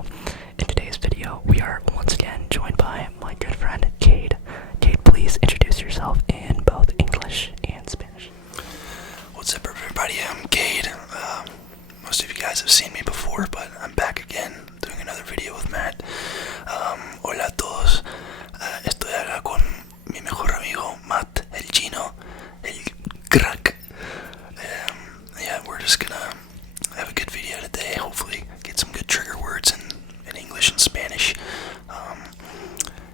So, in today's video, we are once again joined by my good friend Cade. Cade, please introduce yourself in both English and Spanish. What's up, everybody? I'm Cade. Most of you guys have seen me before, but I'm back again doing another video with Matt. Hola a todos. Estoy acá con mi mejor amigo Matt, el chino, el crack. Yeah, we're just gonna have a good video today. Hopefully, get some good trigger words in English and Spanish.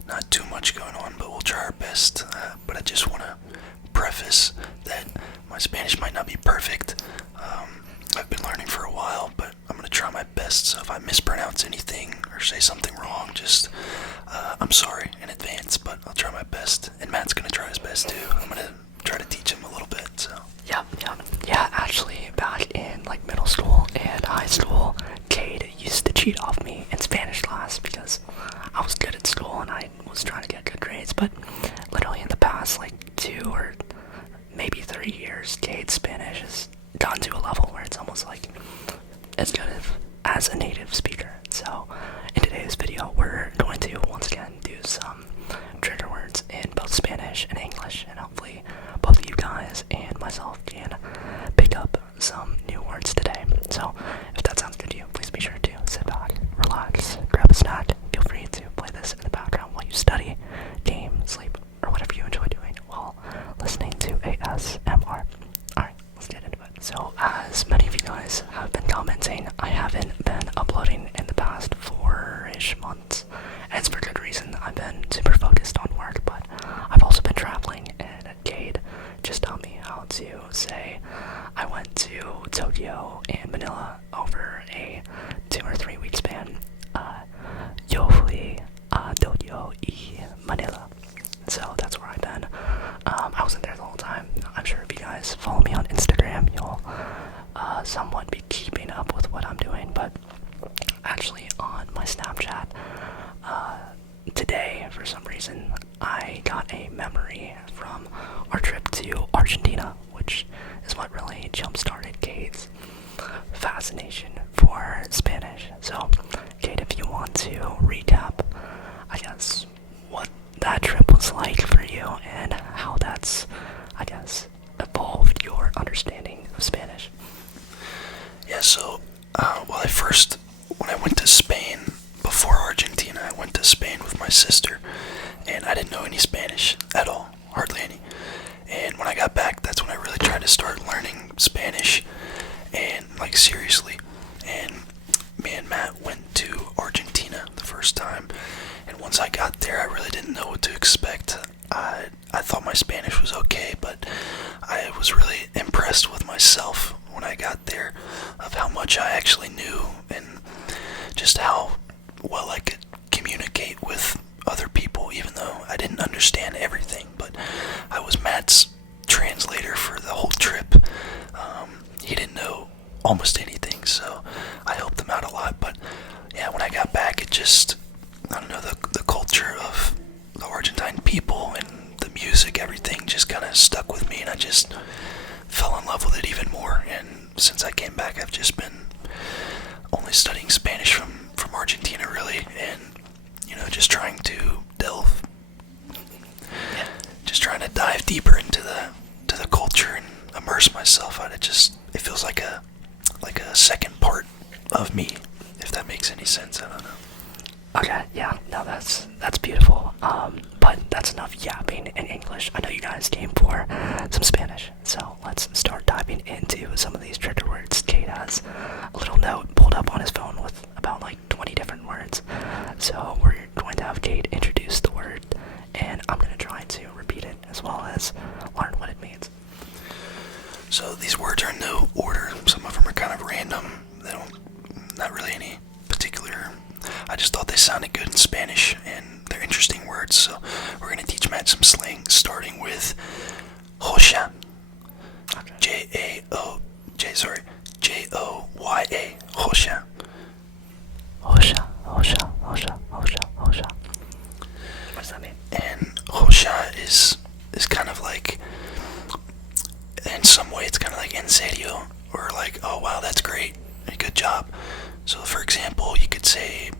Not too much going on, but we'll try our best. But I just want to preface that my Spanish might not be perfect. I've been learning for a while, but I'm going to try my best. So if I mispronounce anything or say something wrong, just I'm sorry in advance, but I'll try my best. And Matt's going to try his best too. I'm going to try to teach him a little bit. So Yeah, actually, back in middle school and high school, Cade used to cheat off me in Spanish class because I was good at school and I was trying to get good grades. But literally in the past 2 or maybe 3 years, Cade's Spanish has gotten to a level where it's almost as good as a native speaker. So in today's video, we're going to once again do some trigger words in both Spanish and English, and hopefully both of you guys and myself can pick up some new words today. So if that sounds good to you, please be sure to sit back, relax, grab a snack. Feel free to play this in the background while you study, game, sleep, or whatever you enjoy doing while listening to ASMR. Alright, let's get into it. So as many of you guys have been commenting, I haven't been uploading in the past 4-ish months. And it's for good reason. I've been super focused on work, but I've also been traveling, and Cade just taught me how to say I went to Tokyo and Manila over a 2 or 3 week span. Yo fui a Tokyo y Manila. So that's where I've been. I wasn't there the whole time. I'm sure if you guys follow me on Instagram, you'll somewhat be keeping up with what I'm doing. But actually on my Snapchat, today, for some reason, I got a memory from our trip to Argentina, which is what really jump-started Cade's fascination for Spanish. So, Cade, if you want to recap, I guess, what that trip was like for you and how that's, evolved your understanding of Spanish. yeah, so when I went to Spain before Argentina, I went to Spain with my sister, and I didn't know any Spanish at all, hardly any. And when I got back, that's when I really tried to start learning Spanish, and seriously. And me and Matt went to Argentina the first time, and once I got there, I really didn't know what to expect. I thought my Spanish was okay, but I was really impressed with myself when I got there of how much I actually knew and just how well I could communicate with other people, even though I didn't understand everything. But I was Matt's translator for the whole trip. He didn't know almost anything, so I helped him out a lot. But yeah, when I got back, it just, I don't know, the culture of the Argentine people and the music, everything just kind of stuck with me, and I just fell in love with it even more. And since I came back, I've just been only studying Spanish from Argentina, really, and just trying to dive deeper into the culture and immerse myself in it. It feels like a second part of me, if that makes any sense. I don't know. Okay, yeah, no, that's beautiful. But that's enough yapping in English. I know you guys came for some Spanish, so let's start diving into some of these trigger words. Cade has a little note pulled up on his phone with about 20 different words. So we're going to have Cade introduce the word, and I'm going to try to repeat it as well as learn what it means. So these words are in no order. Some of them are kind of random. Not really any particular. I just thought they sounded good in Spanish, and they're interesting words. So we're going to teach Matt some slang, starting with Joya. Joya. Joya. Joya. Hosha. What does that mean? And Joya is kind of in some way, it's kind of en serio, or oh wow, that's great, good job. So for example, you could say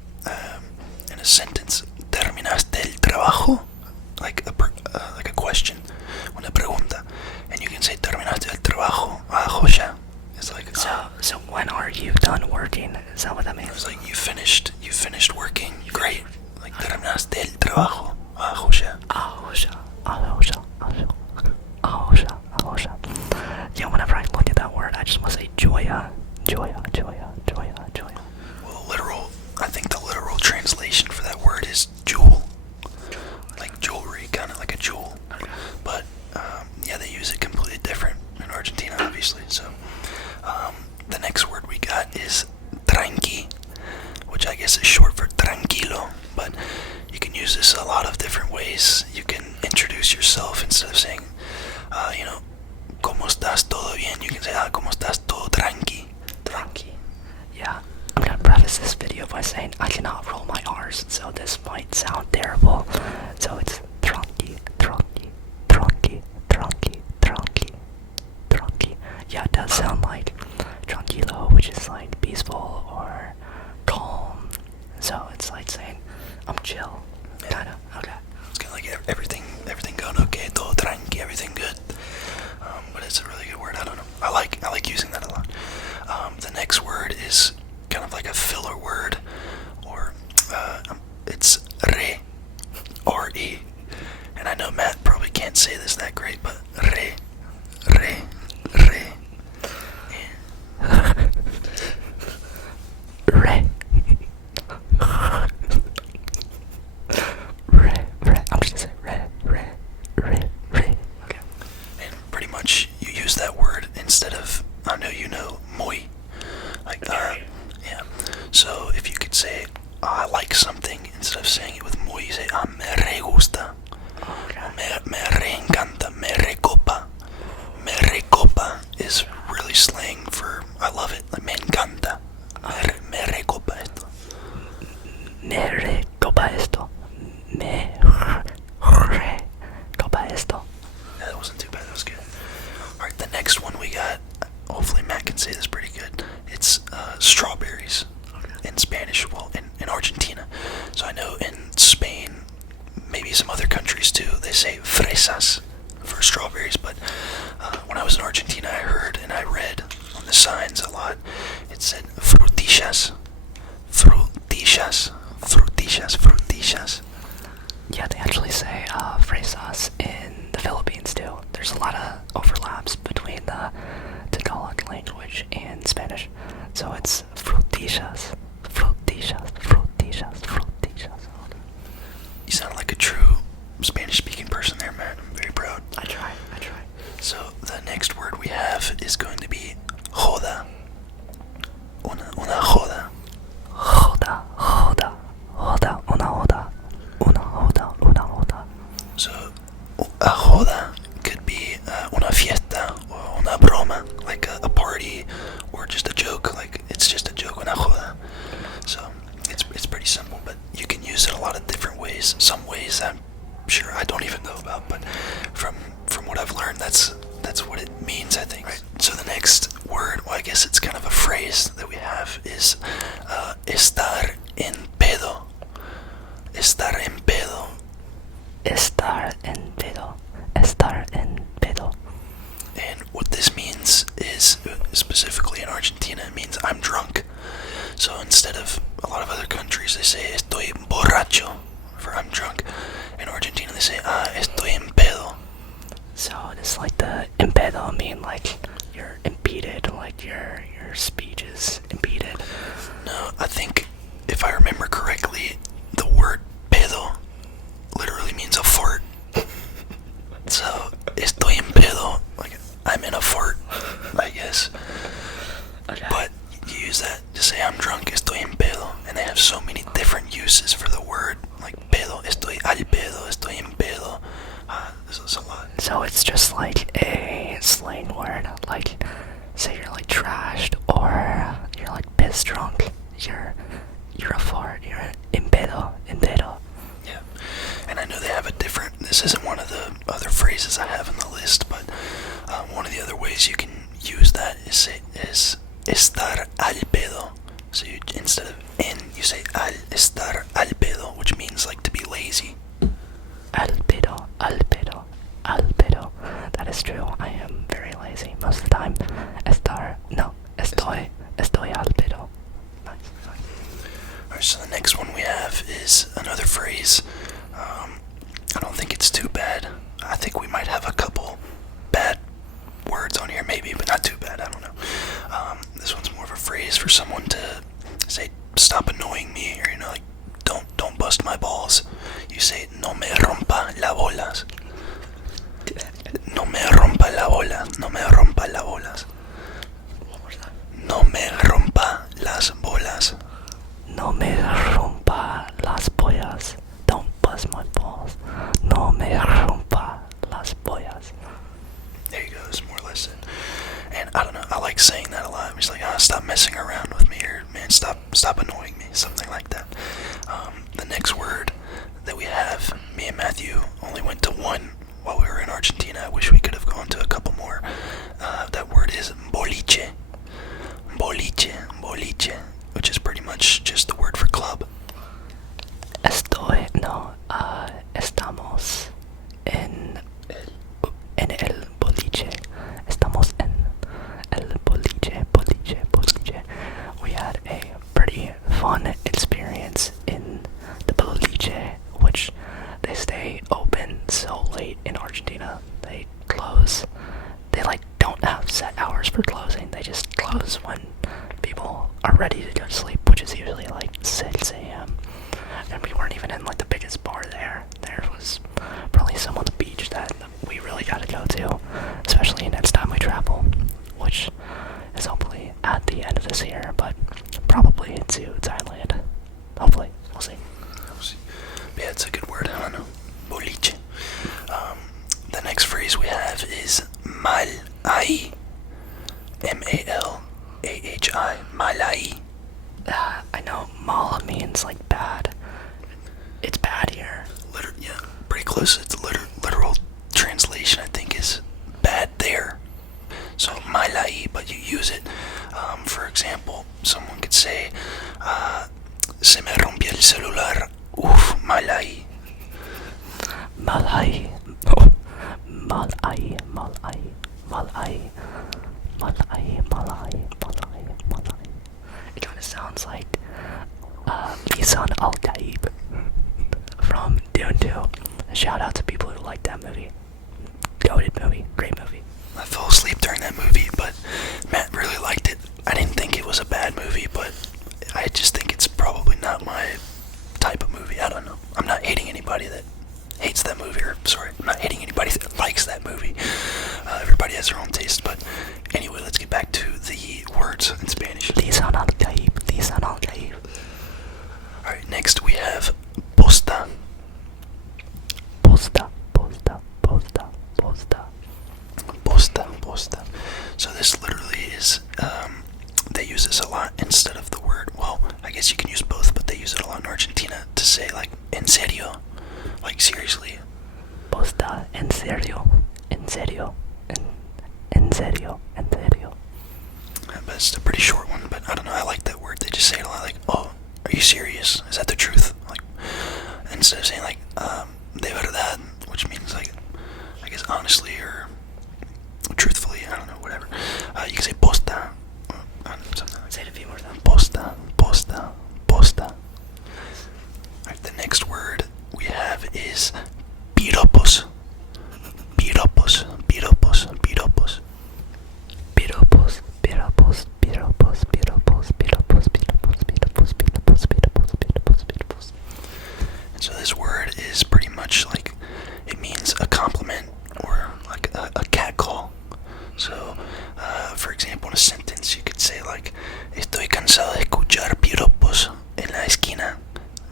sentence. ¿Terminaste el trabajo? Like a question, una pregunta, and you can say terminaste el trabajo. Ya. It's like so when are you done working? Is that what that means? It's like you finished working. Great. Like terminaste el trabajo. Ya. Yeah, whenever I look at that word, I just want to say joya. Well, I think the literal translation for that word is jewel. Like jewelry, kind of like a jewel. But, yeah, they use it completely different in Argentina, obviously. So, the next word we got is tranqui, which I guess is short for tranquilo. But you can use this a lot of different ways. You can introduce yourself instead of saying, ¿cómo estás? ¿Todo bien? You can say, ¿cómo estás? Todo tranqui. Tranqui. Yeah. I'm gonna preface this video by saying I cannot roll my R's, so this might sound terrible. So it's tranqui. Yeah, it does sound like tranquilo, which is like peaceful or calm. So it's like saying I'm chill. Kinda. Okay. It's kind of like everything going okay, todo tranqui, everything good. But it's a really good word. I don't know. I like using that a lot. The next word is kind of like a filler word, or it's re, R-E. And I know Matt probably can't say this that great, but re. I'm just gonna say re. Okay. And pretty much you use that word instead of, I know you know, muy. Like, yeah. So if you could say, I like something, instead of saying it with muy, you say, me re gusta. Okay. Me re encanta. Me recopa. Me recopa is really slang for, I love it. Like, me encanta. Me recopa esto. Me recopa esto. Me recopa esto. Yeah, that wasn't too bad. That was good. Alright, the next one we got, hopefully Matt can say this pretty good. It's strawberries in Spanish, well, in Argentina. So I know in Spain, maybe some other countries too, they say fresas for strawberries, but when I was in Argentina, I heard and I read on the signs a lot, it said frutillas. Yeah, they actually say fresas in the Philippines too. There's a lot of overlaps between the Tagalog language and Spanish. So it's frutillas. You sound like a true Spanish-speaking person there, Matt. I'm very proud. I try. So the next word we have is going to be joda. Una joda. So a joda could be una fiesta or una broma, like a party or just a joke. Like it's just a joke, una joda. So it's pretty simple, but you can use it a lot of different ways. Some ways I'm sure I don't even know about, but from what I've learned, that's what it means, I think. Right. So the next word, well, I guess it's kind of a phrase that we have, is estar en pedo. Estar en pedo. And what this means is, specifically in Argentina, it means I'm drunk. So instead of a lot of other countries, they say estoy borracho, for I'm drunk. In Argentina, they say estoy en pedo. So it's like the impedo mean like you're impeded, like your speech is impeded. No, I think if I remember correctly, the word pedo literally means a fart. So estoy en pedo, like I'm in a fart, I guess. Okay. But you use that to say I'm drunk, estoy en pedo, and they have so many different uses for the word, like pedo, estoy al pedo, estoy en pedo. There's a lot. So it's just like a slang word, like say you're like trashed or you're like piss drunk. You're a fart. You're impedo. Yeah, and I know they have a different. This isn't one of the other phrases I have on the list, but one of the other ways you can use that is estar al pedo. So you, instead of en, you say al estar al pedo, means like to be lazy. Albedo, albedo, albedo. That is true. I am very lazy most of the time. Estoy albedo. Nice. Alright, so the next one we have is another phrase. I don't think it's too bad. I think we might have a couple bad words on here, maybe, but not too bad. I don't know. This one's more of a phrase for someone to say, "Stop annoying me," or like, "Don't bust my balls." You say, "No me rompa la bolas." No me rompa la bola. No me rompa la bolas. No me rompa las bolas. No me rompa las pollas. Don't bust my balls. No me rompa las pollas. There you go. It's more or less it. And I don't know. I like saying that a lot. I'm just like, stop messing around with me, or man, stop annoying me. Something like that. The next word that we have, me and Matthew only went to one while we were in Argentina. I wish we could have gone to a couple more. That word is boliche. Boliche, boliche, which is pretty much just the word for club. Estamos en el boliche. Estamos en el boliche. We had a pretty fun experience in the boliche, which they stay open so late in Argentina. They close. They don't have set hours for closing. They just close when people are ready to go to sleep, which is usually 6 a.m. And we weren't even in the biggest bar there. There was probably some on the beach that we really gotta go to, especially next time we travel, which is hopefully at the end of this year, but probably to Thailand. Hopefully, we'll see. Yeah, it's a good word. I don't know. Boliche. The next phrase we have is mal ahí. M-A-L-A-H-I. Mal ahí. I know mal means bad. It's bad here. Yeah, pretty close. It's literal translation, I think, is bad there. So mal ahí, but you use it. For example, someone could say, se me rompió el celular. Uf, mal ahí. Mal ahí. Mal ahí, mal ahí, mal ahí. Mal ahí, mal ahí, mal ahí, mal ahí. It kind of sounds like Lisan Al-Gaib from Dune 2. Shout out to people who like that movie. Goated movie, great movie. I fell asleep during that movie, but Matt really liked it. I didn't think it was a bad movie, but I just think it's probably not my type of movie. I don't know. I'm not hating anybody that hates that movie, or sorry, I'm not hating anybody that likes that movie. Everybody has their own taste, but anyway, let's get back to the words in Spanish. Lisan Al-Gaib, Lisan Al-Gaib. Alright, next we have posta. Posta, posta, posta, posta. Posta, posta. So this literally is, they use this a lot instead of the word, well, I guess you can use both, but they use it a lot in Argentina to say en serio, seriously. Posta, en serio, en serio, en serio, en serio. But it's a pretty short one, but I don't know, I like that word. They just say it a lot, oh, are you serious? Is that the truth? Instead of saying de verdad, which means I guess honestly or truthfully, I don't know, whatever. You can say posta. Something like Say it a few more times. posta, posta, posta. Alright, the next word we have is piropos. Piropos, piropos, piropos. Piropos, piropos, piropos, piropos, piropos, piropos, piropos, piropos, piropos, piropos, piropos. And so this word is pretty much it means a compliment or a catcall. So, for example, in a sentence you could say estoy cansado de escuchar piropos en la esquina,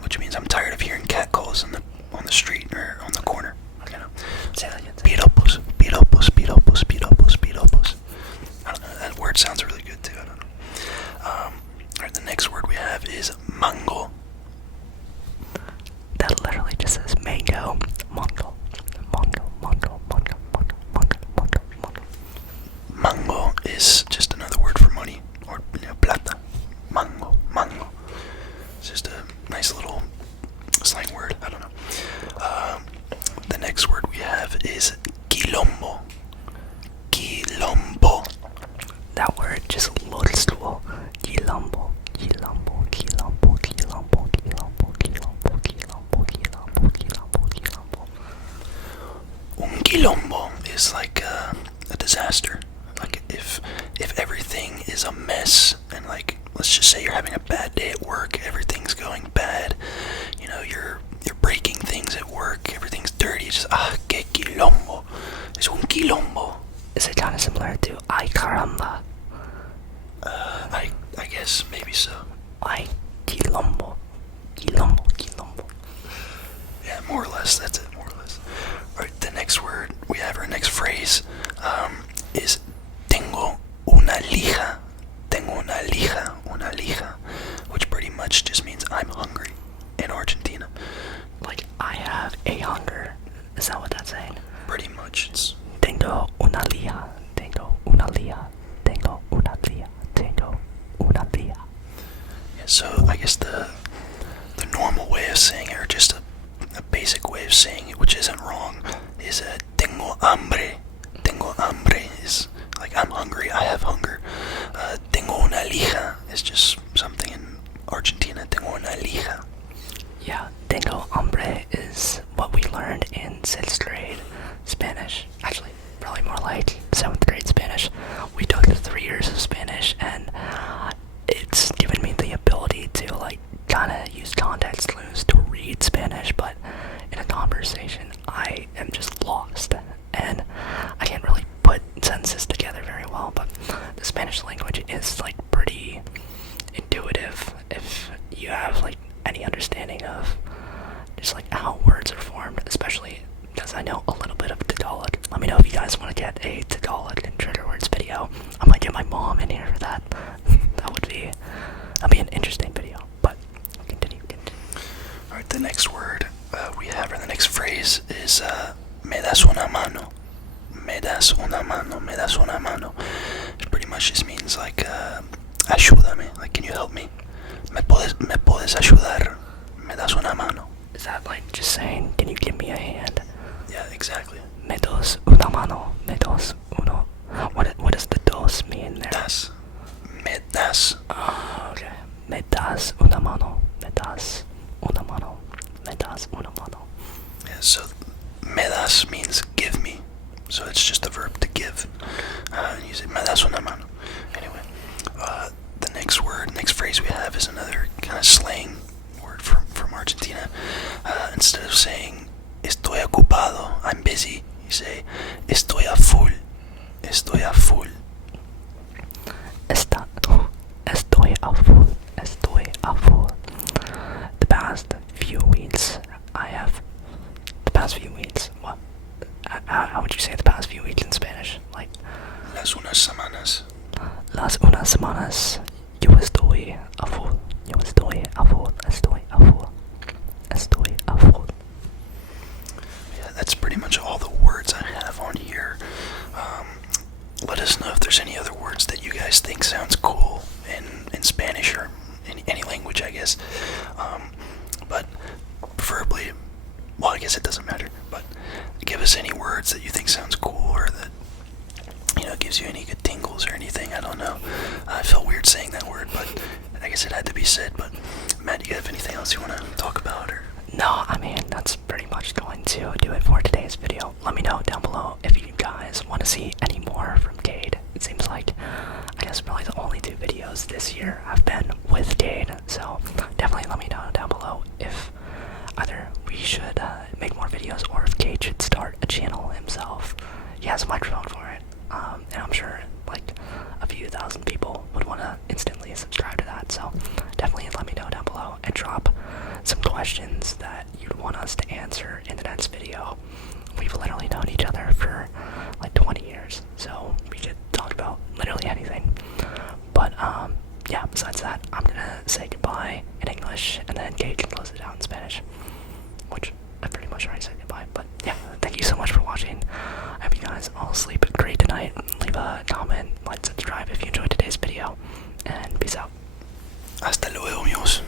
which means I'm tired of hearing catcalls on the street or on the corner. Say that again. Piropos, piropos, piropos, piropos, piropos. I don't know, that word sounds really good too, I don't know. Alright, the next word we have is mango. That literally just says mango. Mango. Mango, mango, mango, mango, mango, mango, mango. Mango is just another word for money, or plata. Mango, mango. It's just a nice little slang word. have is quilombo. Quilombo. That word just looks cool. Quilombo, quilombo, quilombo, quilombo, quilombo, quilombo, quilombo, quilombo, quilombo, quilombo. Un quilombo is like a disaster. Like if everything is a mess, and like let's just say you're having a bad day at work, everything's going bad. You know, you're breaking things at work, everything's dirty. Just que quilombo. Es un quilombo. Is it kind of similar to ay caramba? I guess maybe so. Ay quilombo, quilombo, quilombo. Yeah, more or less. That's it. More or less. All right. The next word we have, our next phrase, is tengo una lija. Tengo una lija. Una lija, which pretty much just means I'm hungry in Argentina. Like I have a hunger. Is that what that's saying? Pretty much. It's Tengo una lija. Tengo una lija. Tengo una lija. Tengo una lija. yeah, so I guess the normal way of saying it, or just a basic way of saying it, which isn't wrong, is tengo hambre. Tengo hambre is like I'm hungry, I have hunger. Tengo una lija is just something in Argentina. Tengo una lija. Yeah, tengo hambre is what we learned in 6th grade Spanish. Actually, probably more like 7th grade Spanish. We took 3 years of Spanish, and it's given me the ability to like kind of use context clues to read Spanish, but in a conversation I am just lost, and I can't really put sentences together very well. But the Spanish language is like pretty intuitive if you have like any understanding of just like how words are formed, especially because I know a little bit of Tagalog. Let me know if you guys want to get a Tagalog and trigger words video. I might get my mom in here for that. That'd be an interesting video. But continue. Alright, the next word we have, or the next phrase, is me das una mano. Me das una mano. Me das una mano. It pretty much just means like ayúdame. Like, can you help me? Me puedes ayudar. Me das una mano. Is that like just saying, can you give me a hand? Yeah, exactly. Me dos una mano. Me dos uno. What does the dos mean there? Das. Me das. Oh, okay. Me das una mano. Me das una mano. Me das una mano. Yeah, so me das means give me. So it's just a verb to give. And you say me das una mano. Anyway, the next phrase we have is another kind of slang word from Argentina. Instead of saying estoy ocupado, I'm busy, you say estoy a full. Estoy a full. Estoy a full. Estoy a full. The past few weeks, what? How would you say the past few weeks in Spanish? Like, Las unas semanas. las unas semanas, yo estoy a full. Yo estoy a full. Estoy a full. Estoy a full. Yeah, that's pretty much all the words I have on here. Let us know if there's any other words that you guys think sounds cool in Spanish, or any language, I guess. But preferably, well, I guess it doesn't matter, but give us any words that you think sounds cool, or that, you know, gives you any good tingles or anything. I don't know. I felt weird saying that word, but I guess it had to be said. But Matt, do you have anything else you want to talk about? Or No, I mean, that's pretty much going to do it for today's video. Let me know down below if you guys want to see any more from Cade. It seems like, I guess probably the only 2 videos this year have been with Cade, so definitely let me know down below if either we should make more videos, or if Cade should start a channel himself. He has a microphone for it, and I'm sure like a few thousand people would want to instantly subscribe to that, so definitely let me know down below and drop some questions that you'd want us to answer in the next video. We've literally known each other for like 20 years, so we could talk about literally anything. But yeah, besides that, I'm gonna say goodbye in English, and then Cade can close it out in Spanish, which I pretty much already said goodbye. But yeah, thank you so much for watching. I hope you guys all sleep great tonight. Leave a comment, like, subscribe if you enjoyed today's video, and peace out. hasta luego, amigos.